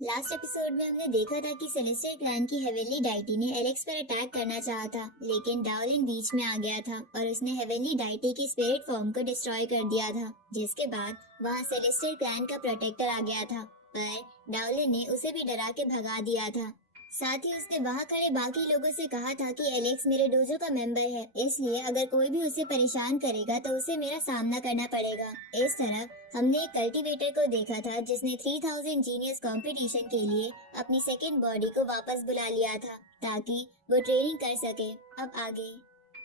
Last episode में हमने देखा था कि सेलेस्टियल क्लैन की हेवेनली डाइटी ने एलेक्स पर अटैक करना चाहा था, लेकिन डाउलिन बीच में आ गया था और उसने हेवेनली डाइटी की स्पिरिट फॉर्म को डिस्ट्रॉय कर दिया था। जिसके बाद वहां सेलेस्टियल क्लैन का प्रोटेक्टर आ गया था, पर डाउलिन ने उसे भी डरा के भगा दिया था। साथ ही उसने वहां खड़े बाकी लोगों से कहा था कि एलेक्स मेरे डोजो का मेंबर है, इसलिए अगर कोई भी उसे परेशान करेगा तो उसे मेरा सामना करना पड़ेगा। इस तरफ हमने एक कल्टीवेटर को देखा था जिसने 3000 जीनियस कंपटीशन के लिए अपनी सेकंड बॉडी को वापस बुला लिया था ताकि वो ट्रेनिंग कर सके। अब आगे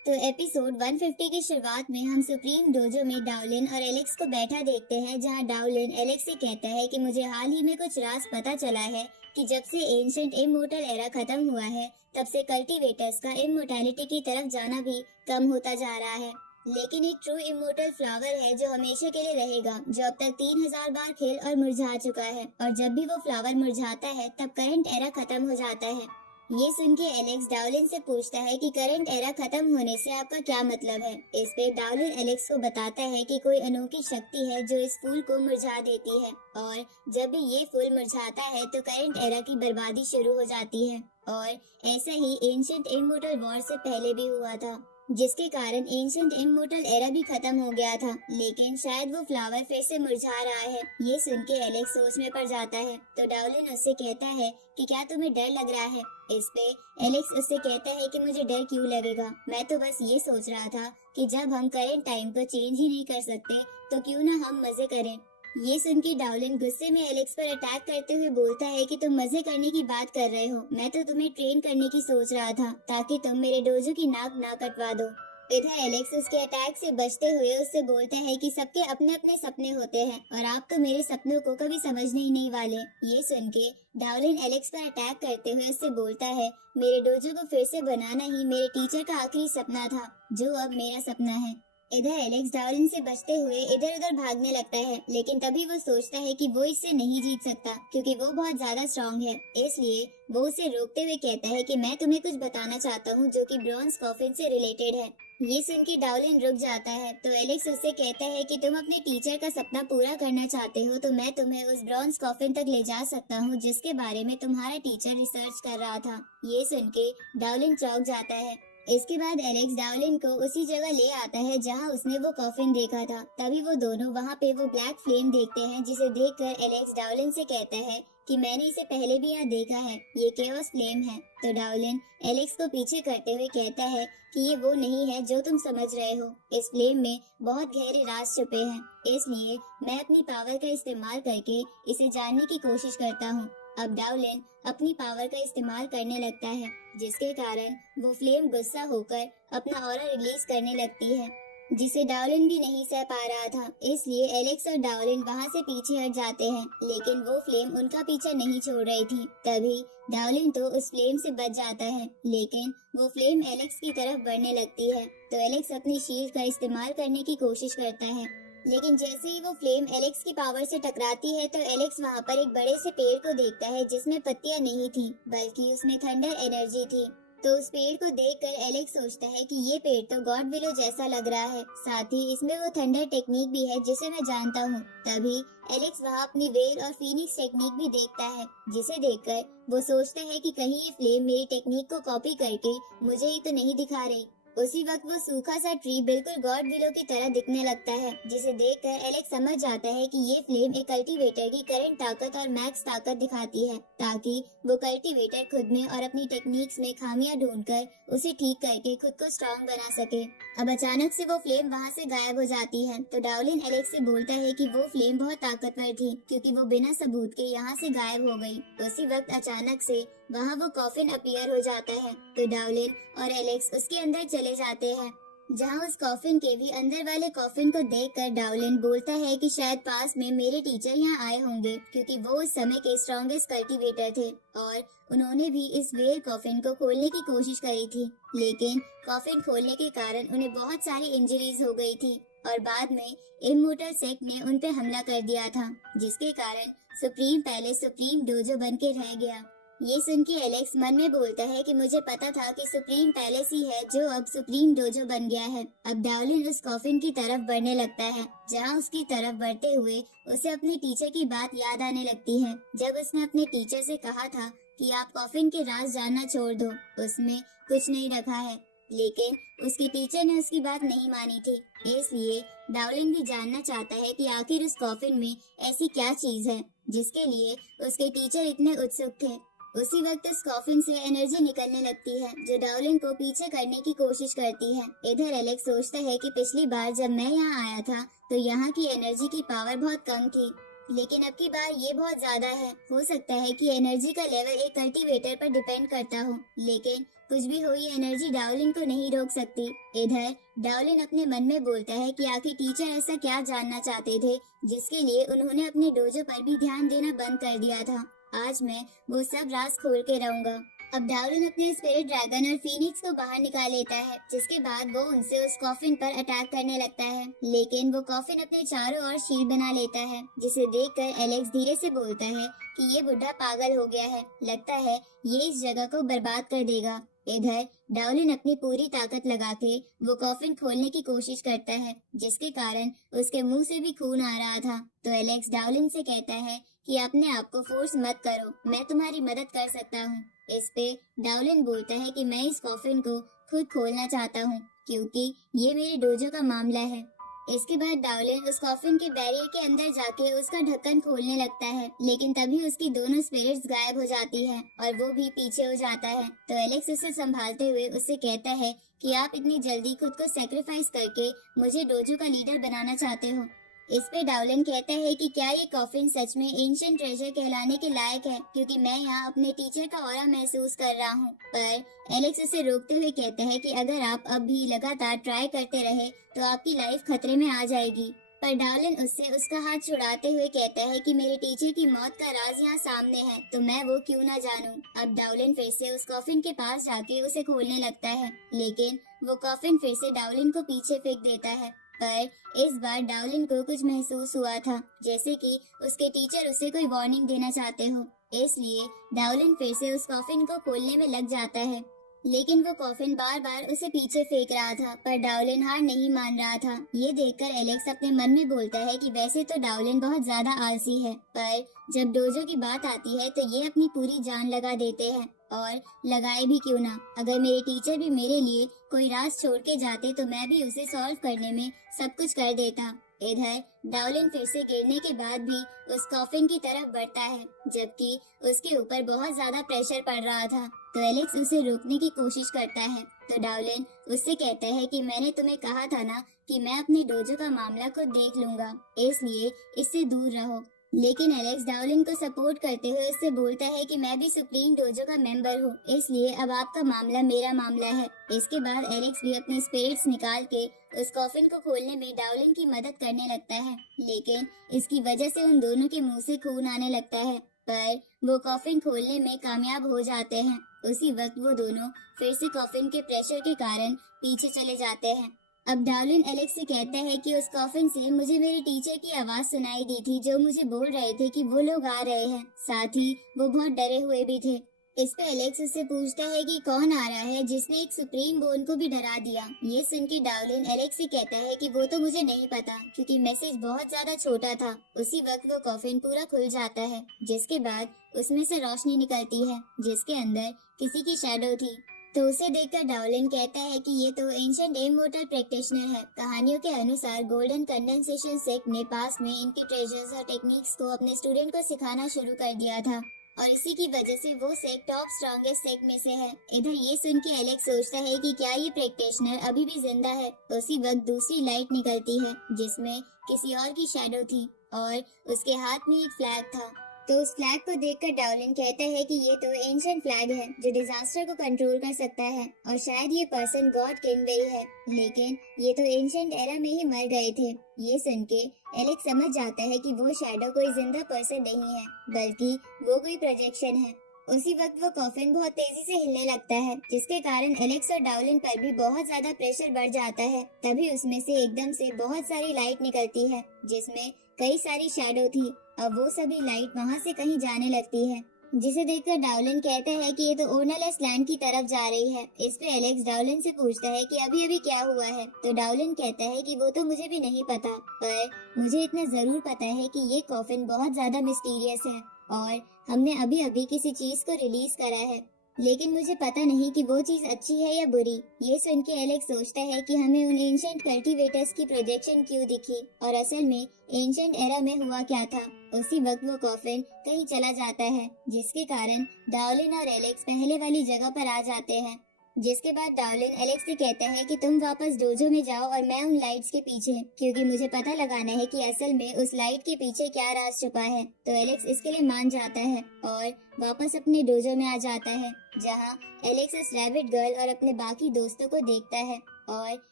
तो एपिसोड 150 की शुरुआत में हम सुप्रीम डोजो में डाउलिन और एलेक्स को बैठा देखते हैं, जहां डाउलिन एलेक्स से कहता है कि मुझे हाल ही में कुछ राज पता चला है कि जब से एंशिएंट इमोर्टल एरा खत्म हुआ है तब से कल्टीवेटर्स का इमोर्टैलिटी की तरफ जाना भी कम होता जा रहा है। लेकिन एक ट्रू इमोर्टल फ्लावर है जो हमेशा के लिए रहेगा, जो अब तक 3000 बार खिल और मुरझा चुका है, और जब भी वो फ्लावर मुरझाता है तब करंट एरा खत्म हो जाता है। ये सुन के एलेक्स डाउलिन से पूछता है कि करंट एरा खत्म होने से आपका क्या मतलब है। इस पे डाउलिन एलेक्स को बताता है कि कोई अनोखी शक्ति है जो इस फूल को मुरझा देती है, और जब भी ये फूल मुरझाता है तो करंट एरा की बर्बादी शुरू हो जाती है। और ऐसा ही एंशिएंट इमोर्टल वॉर से पहले भी हुआ था, जिसके कारण एंशिएंट इमोर्टल एरा भी खत्म हो गया था, लेकिन शायद वो फ्लावर फिर से मुरझा रहा है। ये सुन के एलेक्स सोच में पड़ जाता है, तो डाउलिन उससे कहता है कि क्या तुम्हें डर लग रहा है। इस पे एलेक्स उससे कहता है कि मुझे डर क्यों लगेगा, मैं तो बस ये सोच रहा था कि जब हम करंट टाइम को चेंज ही नहीं कर सकते तो क्यों ना हम मजे करें। ये सुन के डाउलिन गुस्से में एलेक्स पर अटैक करते हुए बोलता है कि तुम मजे करने की बात कर रहे हो, मैं तो तुम्हें ट्रेन करने की सोच रहा था ताकि तुम मेरे डोजो की नाक ना कटवा दो। इधर एलेक्स उसके अटैक से बचते हुए उससे बोलता है कि सबके अपने अपने सपने होते हैं और आप तो मेरे सपनों को कभी समझने ही नहीं वाले। ये सुन के डाउलिन एलेक्स पर अटैक करते हुए उससे बोलता है, मेरे डोजो को फिर से बनाना ही मेरे टीचर का आखिरी सपना था, जो अब मेरा सपना है। इधर एलेक्स डाउलिन से बचते हुए इधर उधर भागने लगता है, लेकिन तभी वो सोचता है कि वो इससे नहीं जीत सकता क्योंकि वो बहुत ज्यादा स्ट्रांग है। इसलिए वो उसे रोकते हुए कहता है कि मैं तुम्हें कुछ बताना चाहता हूँ जो कि ब्रॉन्ज कॉफिन से रिलेटेड है। ये सुन के डाउलिन रुक जाता है, तो एलेक्स उससे कहता है कि तुम अपने टीचर का सपना पूरा करना चाहते हो तो मैं तुम्हें उस ब्रॉन्ज कॉफिन तक ले जा सकता हूँ जिसके बारे में तुम्हारा टीचर रिसर्च कर रहा था। ये सुन के डाउलिन चौंक जाता है। इसके बाद एलेक्स डाउलिन को उसी जगह ले आता है जहां उसने वो कॉफिन देखा था। तभी वो दोनों वहां पे वो ब्लैक फ्लेम देखते हैं, जिसे देखकर एलेक्स डाउलिन से कहता है कि मैंने इसे पहले भी यहाँ देखा है, ये केओस फ्लेम है। तो डाउलिन एलेक्स को पीछे करते हुए कहता है कि ये वो नहीं है जो तुम समझ रहे हो, इस फ्लेम में बहुत गहरे राज छुपे हैं, इसलिए मैं अपनी पावर का इस्तेमाल करके इसे जानने की कोशिश करता हूँ। अब डाउलिन अपनी पावर का इस्तेमाल करने लगता है, जिसके कारण वो फ्लेम गुस्सा होकर अपना ऑरा रिलीज करने लगती है, जिसे डाउलिन भी नहीं सह पा रहा था। इसलिए एलेक्स और डाउलिन वहां से पीछे हट जाते हैं, लेकिन वो फ्लेम उनका पीछा नहीं छोड़ रही थी। तभी डाउलिन तो उस फ्लेम से बच जाता है, लेकिन वो फ्लेम एलेक्स की तरफ बढ़ने लगती है, तो एलेक्स अपनी शील्ड का इस्तेमाल करने की कोशिश करता है। लेकिन जैसे ही वो फ्लेम एलेक्स की पावर से टकराती है तो एलेक्स वहाँ पर एक बड़े से पेड़ को देखता है जिसमें पत्तियां नहीं थी, बल्कि उसमें थंडर एनर्जी थी। तो उस पेड़ को देखकर एलेक्स सोचता है कि ये पेड़ तो गॉड विलो जैसा लग रहा है, साथ ही इसमें वो थंडर टेक्निक भी है जिसे मैं जानता हूँ। तभी एलेक्स वहाँ अपनी वेल और फीनिक्स टेक्निक भी देखता है, जिसे देखकर वो सोचता है कि कहीं ये फ्लेम मेरी टेक्निक को कॉपी करके मुझे ही तो नहीं दिखा रही। उसी वक्त वो सूखा सा ट्री बिल्कुल गॉड विलो की तरह दिखने लगता है, जिसे देखकर एलेक्स समझ जाता है कि ये फ्लेम एक कल्टीवेटर की करंट ताकत और मैक्स ताकत दिखाती है, ताकि वो कल्टीवेटर खुद में और अपनी टेक्निक्स में खामियां ढूंढकर उसे ठीक करके खुद को स्ट्रॉन्ग बना सके। अब अचानक से वो फ्लेम वहाँ से गायब हो जाती है, तो डाउलिन एलेक्स से बोलता है कि वो फ्लेम बहुत ताकतवर थी क्योंकि वो बिना सबूत के यहाँ से गायब हो गई। उसी वक्त अचानक से वहाँ वो कॉफिन अपीयर हो जाता है, तो डाउलिन और एलेक्स उसके अंदर चले जाते हैं, जहाँ उस कॉफिन के भी अंदर वाले कॉफिन को देखकर डाउलिन बोलता है कि शायद पास में मेरे टीचर यहाँ आए होंगे क्योंकि वो उस समय के स्ट्रॉन्गेस्ट कल्टीवेटर थे और उन्होंने भी इस वेल कॉफिन को खोलने की कोशिश करी थी, लेकिन कॉफिन खोलने के कारण उन्हें बहुत सारी इंजरीज हो गई थी और बाद में इमोर्टल सेक्ट ने उन पे हमला कर दिया था, जिसके कारण सुप्रीम पैलेस सुप्रीम डोजो बन के रह गया। ये सुन के एलेक्स मन में बोलता है कि मुझे पता था कि सुप्रीम पैलेस ही है जो अब सुप्रीम डोजो बन गया है। अब डावलिन उस कॉफिन की तरफ बढ़ने लगता है, जहाँ उसकी तरफ बढ़ते हुए उसे अपने टीचर की बात याद आने लगती है। जब उसने अपने टीचर से कहा था कि आप कॉफिन के राज जानना छोड़ दो, उसमें कुछ नहीं रखा है, लेकिन उसके टीचर ने उसकी बात नहीं मानी थी। इसलिए डावलिन भी जानना चाहता है कि आखिर उस कॉफिन में ऐसी क्या चीज है जिसके लिए उसके टीचर इतने उत्सुक थे। उसी वक्त उस कॉफिन से एनर्जी निकलने लगती है जो डावलिन को पीछे करने की कोशिश करती है। इधर एलेक्स सोचता है कि पिछली बार जब मैं यहाँ आया था तो यहाँ की एनर्जी की पावर बहुत कम थी, लेकिन अब की बार ये बहुत ज्यादा है। हो सकता है कि एनर्जी का लेवल एक कल्टीवेटर पर डिपेंड करता हो, लेकिन कुछ भी हो, ये एनर्जी डावलिन को नहीं रोक सकती। इधर डावलिन अपने मन में बोलता है कि आखिर टीचर ऐसा क्या जानना चाहते थे जिसके लिए उन्होंने अपने डोजो पर भी ध्यान देना बंद कर दिया था। आज मैं वो सब राज खोल के रहूंगा। अब डावलिन अपने स्पिरिट ड्रैगन और फीनिक्स को बाहर निकाल लेता है, जिसके बाद वो उनसे उस कॉफिन पर अटैक करने लगता है, लेकिन वो कॉफिन अपने चारों ओर शील्ड बना लेता है, जिसे देखकर एलेक्स धीरे से बोलता है कि ये बुढ़ा पागल हो गया है, लगता है ये इस जगह को बर्बाद कर देगा। इधर डावलिन अपनी पूरी ताकत लगा के वो कॉफिन खोलने की कोशिश करता है, जिसके कारण उसके मुंह से भी खून आ रहा था। तो एलेक्स डावलिन से कहता है कि अपने आप को फोर्स मत करो, मैं तुम्हारी मदद कर सकता हूँ। इस पे डावलिन बोलता है कि मैं इस कॉफिन को खुद खोलना चाहता हूँ क्योंकि ये मेरे डोजो का मामला है। इसके बाद डावलिन उस कॉफिन के बैरियर के अंदर जाके उसका ढक्कन खोलने लगता है, लेकिन तभी उसकी दोनों स्पिरिट्स गायब हो जाती है और वो भी पीछे हो जाता है। तो एलेक्स उसे संभालते हुए उससे कहता है कि आप इतनी जल्दी खुद को सेक्रीफाइस करके मुझे डोजो का लीडर बनाना चाहते हो। इस पे डावलिन कहता है कि क्या ये कॉफिन सच में एंशिएंट ट्रेजर कहलाने के लायक है, क्योंकि मैं यहाँ अपने टीचर का ऑरा महसूस कर रहा हूँ। पर एलेक्स उसे रोकते हुए कहता है कि अगर आप अब भी लगातार ट्राई करते रहे तो आपकी लाइफ खतरे में आ जाएगी। पर डावलिन उससे उसका हाथ छुड़ाते हुए कहता है कि मेरे टीचर की मौत का राज यहाँ सामने है, तो मैं वो क्यों ना जानूं। अब डावलिन फिर से उस कॉफिन के पास जाके उसे खोलने लगता है, लेकिन वो कॉफिन फिर से डावलिन को पीछे फेंक देता है। पर इस बार डावलिन को कुछ महसूस हुआ था, जैसे कि उसके टीचर उसे कोई वार्निंग देना चाहते हो। इसलिए डावलिन फिर से उस कॉफिन को खोलने में लग जाता है, लेकिन वो कॉफिन बार बार उसे पीछे फेंक रहा था, पर डावलिन हार नहीं मान रहा था। ये देखकर एलेक्स अपने मन में बोलता है कि वैसे तो डावलिन बहुत ज्यादा आलसी है, पर जब डोजो की बात आती है तो ये अपनी पूरी जान लगा देते हैं, और लगाए भी क्यों ना। अगर मेरे टीचर भी मेरे लिए कोई राज छोड़ के जाते तो मैं भी उसे सॉल्व करने में सब कुछ कर देता। इधर डावलिन फिर से गिरने के बाद भी उस कॉफिन की तरफ बढ़ता है, जबकि उसके ऊपर बहुत ज्यादा प्रेशर पड़ रहा था। तो एलेक्स उसे रोकने की कोशिश करता है, तो डावलिन उससे कहता है कि मैंने तुम्हें कहा था ना कि मैं अपने डोजो का मामला खुद देख लूंगा, इसलिए इससे दूर रहो। लेकिन एलेक्स डावलिन को सपोर्ट करते हुए उससे बोलता है कि मैं भी सुप्रीम डोजो का मेंबर हूँ, इसलिए अब आपका मामला मेरा मामला है। इसके बाद एलेक्स भी अपनी स्पिरिट्स निकाल के उस कॉफिन को खोलने में डावलिन की मदद करने लगता है, लेकिन इसकी वजह से उन दोनों के मुंह से खून आने लगता है, पर वो कॉफिन खोलने में कामयाब हो जाते हैं। उसी वक्त वो दोनों फिर से कॉफिन के प्रेशर के कारण पीछे चले जाते हैं। अब डावलिन एलेक्स से कहता है कि उस कॉफिन से मुझे मेरे टीचर की आवाज सुनाई दी थी, जो मुझे बोल रहे थे कि वो लोग आ रहे हैं, साथ ही वो बहुत डरे हुए भी थे। इस पे एलेक्स उससे पूछता है कि कौन आ रहा है जिसने एक सुप्रीम बोन को भी डरा दिया। ये सुन के डावलिन एलेक्स से कहता है कि वो तो मुझे नहीं पता, क्योंकि मैसेज बहुत ज्यादा छोटा था। उसी वक्त वो कॉफिन पूरा खुल जाता है, जिसके बाद उसमें से रोशनी निकलती है, जिसके अंदर किसी की शैडो थी। तो उसे देखकर डावलिन कहता है कि ये तो एंशिएंट इमॉर्टल प्रैक्टिशनर है। कहानियों के अनुसार गोल्डन कंडेंसेशन सेक्ट ने पास में इनकी ट्रेजर्स और टेक्निक्स को अपने स्टूडेंट को सिखाना शुरू कर दिया था, और इसी की वजह से वो सेक्ट टॉप स्ट्रॉन्गेस्ट सेक्ट में से है। इधर ये सुन के एलेक्स सोचता है कि क्या ये प्रैक्टिशनर अभी भी जिंदा है। उसी वक्त दूसरी लाइट निकलती है, जिसमें किसी और की शैडो थी, और उसके हाथ में एक फ्लैग था। तो उस फ्लैग को देखकर डावलिन कहता है कि ये तो एंशिएंट फ्लैग है जो डिजास्टर को कंट्रोल कर सकता है, और शायद ये पर्सन गॉड किंगवेई है, लेकिन ये तो एंशिएंट एरा में ही मर गए थे। ये सुन के एलेक्स समझ जाता है कि वो शैडो कोई जिंदा पर्सन नहीं है, बल्कि वो कोई प्रोजेक्शन है। उसी वक्त वो कॉफिन बहुत तेजी से हिलने लगता है, जिसके कारण एलेक्स और डावलिन पर भी बहुत ज्यादा प्रेशर बढ़ जाता है। तभी उसमें से एकदम से बहुत सारी लाइट निकलती है, जिसमें कई सारी शैडो थी, और वो सभी लाइट वहाँ से कहीं जाने लगती है। जिसे देखकर डाउलिन कहता है कि ये तो ओनरलेस लैंड की तरफ जा रही है। इस पे एलेक्स डाउलिन से पूछता है कि अभी अभी क्या हुआ है, तो डाउलिन कहता है कि वो तो मुझे भी नहीं पता, पर मुझे इतना जरूर पता है कि ये कॉफिन बहुत ज्यादा मिस्टीरियस है और हमने अभी अभी किसी चीज को रिलीज करा है, लेकिन मुझे पता नहीं कि वो चीज अच्छी है या बुरी। ये सुन के एलेक्स सोचता है कि हमें उन एंशिएंट कल्टीवेटर्स की प्रोजेक्शन क्यों दिखी और असल में एंशिएंट एरा में हुआ क्या था। उसी वक्त वो कॉफिन कहीं चला जाता है, जिसके कारण डाउलिन और एलेक्स पहले वाली जगह पर आ जाते हैं। जिसके बाद डाउलिन एलेक्स से कहता है कि तुम वापस डोजो में जाओ और मैं उन लाइट्स के पीछे, क्योंकि मुझे पता लगाना है कि असल में उस लाइट के पीछे क्या राज छुपा है। तो एलेक्स इसके लिए मान जाता है और वापस अपने डोजो में आ जाता है, जहां एलेक्स उस रैबिट गर्ल और अपने बाकी दोस्तों को देखता है। और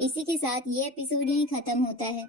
इसी के साथ ये एपिसोड यहीं खत्म होता है।